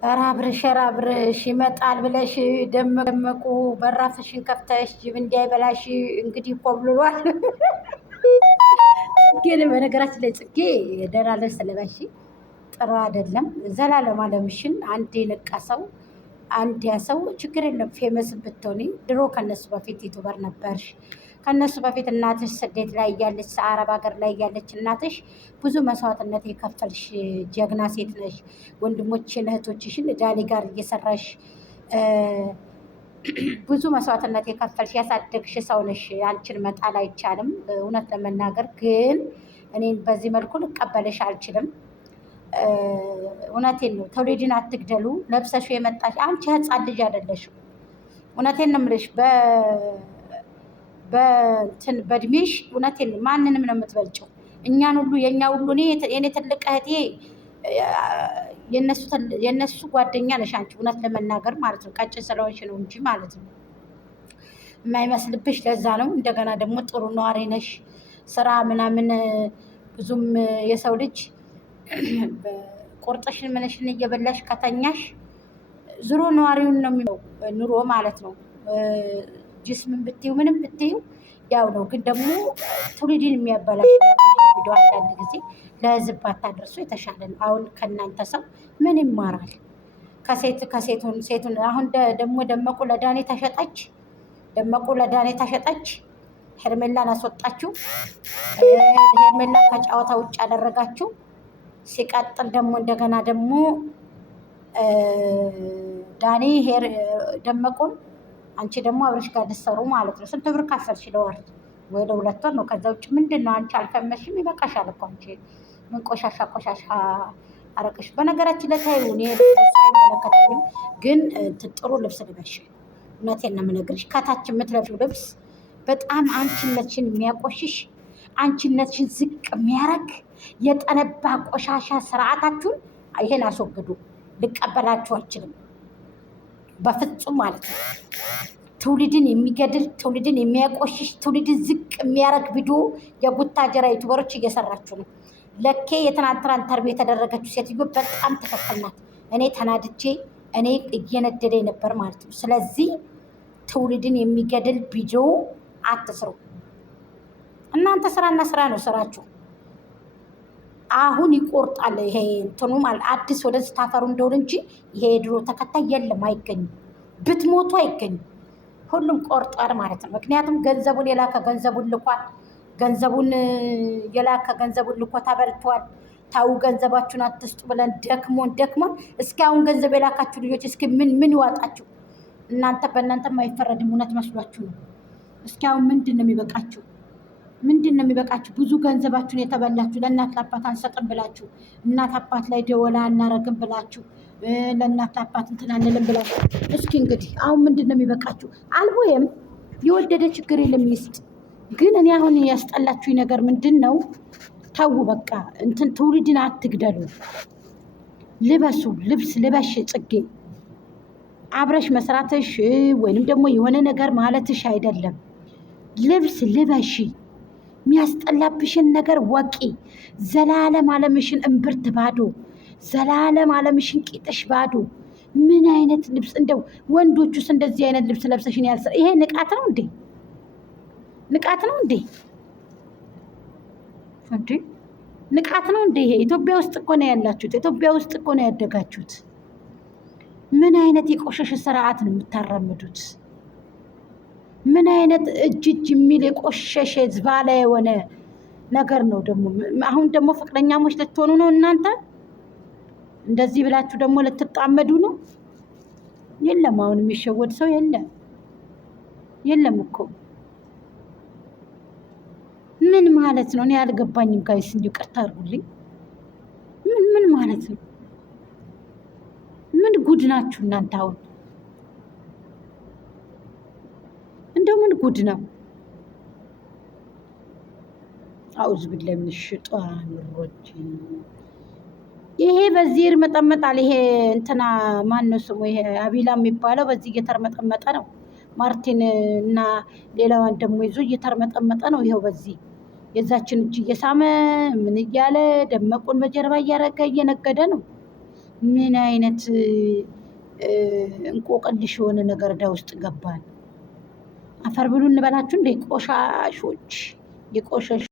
ኧረ አብርሽ ይመጣል ብለሽ ደመቁ በራፍሽን ከፍተሽ ጅብ እንዳይበላሽ እንግዲህ ኮብልሏል። ግን በነገራችን ላይ ጽጌ ደህና ልብስ ስለበሽ ጥሩ አይደለም። ዘላለም አለምሽን አንድ የነቃ ሰው አንድ ያ ሰው ችግር የለም ፌመስ ብትሆኒ ድሮ ከነሱ በፊት ዩቱበር ነበርሽ። ከነሱ በፊት እናትሽ ስደት ላይ እያለች አረብ ሀገር ላይ እያለች እናትሽ ብዙ መስዋዕትነት የከፈልሽ ጀግና ሴት ነሽ። ወንድሞችሽን እህቶችሽን ዳኒ ጋር እየሰራሽ ብዙ መስዋዕትነት የከፈልሽ ያሳደግሽ ሰው ነሽ። አንቺን መጣል አይቻልም። እውነት ለመናገር ግን እኔን በዚህ መልኩ ልቀበልሽ አልችልም። እውነቴን ነው። ትውልድን አትግደሉ። ለብሰሽ የመጣሽ አንቺ ህፃን ልጅ አይደለሽም። እውነቴን ነው የምልሽ። በእድሜሽ እውነቴን ማንንም ነው የምትበልጭው። እኛን ሁሉ የእኛ ሁሉ እኔ ትልቅ እህቴ የእነሱ ጓደኛ ነሽ አንቺ። እውነት ለመናገር ማለት ነው ቀጭን ስለሆንሽ ነው እንጂ ማለት ነው የማይመስልብሽ። ለዛ ነው። እንደገና ደግሞ ጥሩ ነዋሪ ነሽ። ስራ ምናምን ብዙም የሰው ልጅ ቁርጥሽን ምንሽን እየበላሽ ከተኛሽ ዙሮ ነዋሪውን ነው የሚለው ኑሮ ማለት ነው። ጅስምን ብትዩ ምንም ብትዩ ያው ነው። ግን ደግሞ ትውልድን የሚያበላሽ ቪዲዮ አንዳንድ ጊዜ ለህዝብ ባታደርሱ የተሻለ ነው። አሁን ከእናንተ ሰው ምን ይማራል? ሴቱን አሁን ደግሞ ደመቁ ለዳኔ ተሸጠች። ደመቁ ለዳኔ ተሸጠች። ሄርሜላን አስወጣችሁ። ሄርሜላ ከጨዋታ ውጭ ያደረጋችሁ። ሲቀጥል ደግሞ እንደገና ደግሞ ዳኒ ደመቁን አንቺ ደግሞ አብረሽ ጋር ልትሰሩ ማለት ነው። ስንት ብር ካፈልሽ ለወር? ወይ ለሁለት ወር ነው። ከዛ ውጭ ምንድን ነው? አንቺ አልፈመሽም። ይበቃሻል እኮ አንቺ ምን ቆሻሻ አረቅሽ። በነገራችን ላይ ታዩ አይመለከተኝም፣ ግን ጥሩ ልብስ ልበሽ። እውነቴን ነው የምነግርሽ። ከታች የምትለብሺው ልብስ በጣም አንቺነትሽን የሚያቆሽሽ አንቺነትሽን ዝቅ የሚያረግ የጠነባ ቆሻሻ ስርዓታችሁን ይሄን አስወግዱ። ልቀበላችሁ አልችልም በፍጹም ማለት ነው። ትውልድን የሚገድል ትውልድን የሚያቆሽሽ ትውልድን ዝቅ የሚያረግ ቪዲዮ የቡታጀራ ዩቱበሮች እየሰራችሁ ነው። ለኬ የትናንትናን ተርቤ የተደረገችው ሴትዮ በጣም ትክክል ናት። እኔ ተናድጄ እኔ እየነደደኝ ነበር ማለት ነው። ስለዚህ ትውልድን የሚገድል ቪዲዮ አትስሩ። እናንተ ስራና ስራ ነው ስራችሁ። አሁን ይቆርጣል ይሄ እንትኑ ማለት አዲስ ወደዚህ ታፈሩ እንደሆነ እንጂ ይሄ የድሮ ተከታይ የለም፣ አይገኝም። ብትሞቱ አይገኝም። ሁሉም ቆርጧል ማለት ነው። ምክንያቱም ገንዘቡን የላከ ገንዘቡን ልኳል። ገንዘቡን የላከ ገንዘቡን ልኮ ተበልቷል። ታው ገንዘባችሁን አትስጡ ብለን ደክሞን እስኪ አሁን ገንዘብ የላካችሁ ልጆች እስኪ ምን ይዋጣችሁ? እናንተ በእናንተ የማይፈረድም እውነት መስሏችሁ ነው? እስኪ አሁን ምንድን ነው የሚበቃችሁ? ብዙ ገንዘባችሁን የተበላችሁ ለእናት አባት አንሰጥም ብላችሁ እናት አባት ላይ ደወላ አናረግም ብላችሁ ለእናት አባት እንትን አንልም ብላችሁ እስኪ እንግዲህ አሁን ምንድን ነው የሚበቃችሁ? አልቦየም የወደደ ችግር የለም ይስጥ። ግን እኔ አሁን ያስጠላችሁ ነገር ምንድን ነው? ተው በቃ እንትን ትውልድን አትግደሉ። ልበሱ፣ ልብስ ልበሽ። ጽጌ አብረሽ መስራትሽ ወይንም ደግሞ የሆነ ነገር ማለትሽ አይደለም። ልብስ ልበሺ። የሚያስጠላብሽን ነገር ወቂ። ዘላለም አለምሽን እምብርት ባዶ፣ ዘላለም አለምሽን ቂጥሽ ባዶ። ምን አይነት ልብስ እንደው ወንዶቹስ እንደዚህ አይነት ልብስ ለብሰሽን ያልሰ ይሄ ንቃት ነው እንዴ? ንቃት ነው እንዴ? እንዴ ንቃት ነው እንዴ? ይሄ ኢትዮጵያ ውስጥ እኮ ነው ያላችሁት። ኢትዮጵያ ውስጥ እኮ ነው ያደጋችሁት። ምን አይነት የቆሸሸ ስርዓት ነው የምታራምዱት? ምን አይነት እጅ የሚል የቆሸሸ ዝባላ የሆነ ነገር ነው ደግሞ። አሁን ደግሞ ፍቅረኛሞች ልትሆኑ ነው እናንተ? እንደዚህ ብላችሁ ደግሞ ልትጣመዱ ነው? የለም አሁን የሚሸወድ ሰው የለም እኮ። ምን ማለት ነው? እኔ አልገባኝም ጋይስ፣ እንዲሁ ቅርታ አድርጉልኝ። ምን ማለት ነው? ምን ጉድ ናችሁ እናንተ አሁን? እንደው ምን ጉድ ነው? አውዝ ቢላሂ ምን ሸይጣን ረጂም። ይሄ በዚህ ይርመጠመጣል። ይሄ እንትና ማን ነው ስሙ? ይሄ አቢላ የሚባለው በዚህ እየተርመጠመጠ ነው። ማርቲን እና ሌላዋን ደግሞ ይዞ እየተርመጠመጠ ነው። ይኸው በዚህ የዛችን እጅ እየሳመ ምን እያለ ደመቁን በጀርባ እያረገ እየነገደ ነው። ምን አይነት እንቆቅልሽ የሆነ ነገር ዳ ውስጥ ገባል። አፈር ብሉ እንበላችሁ እንደ ቆሻሾች የቆሸሹ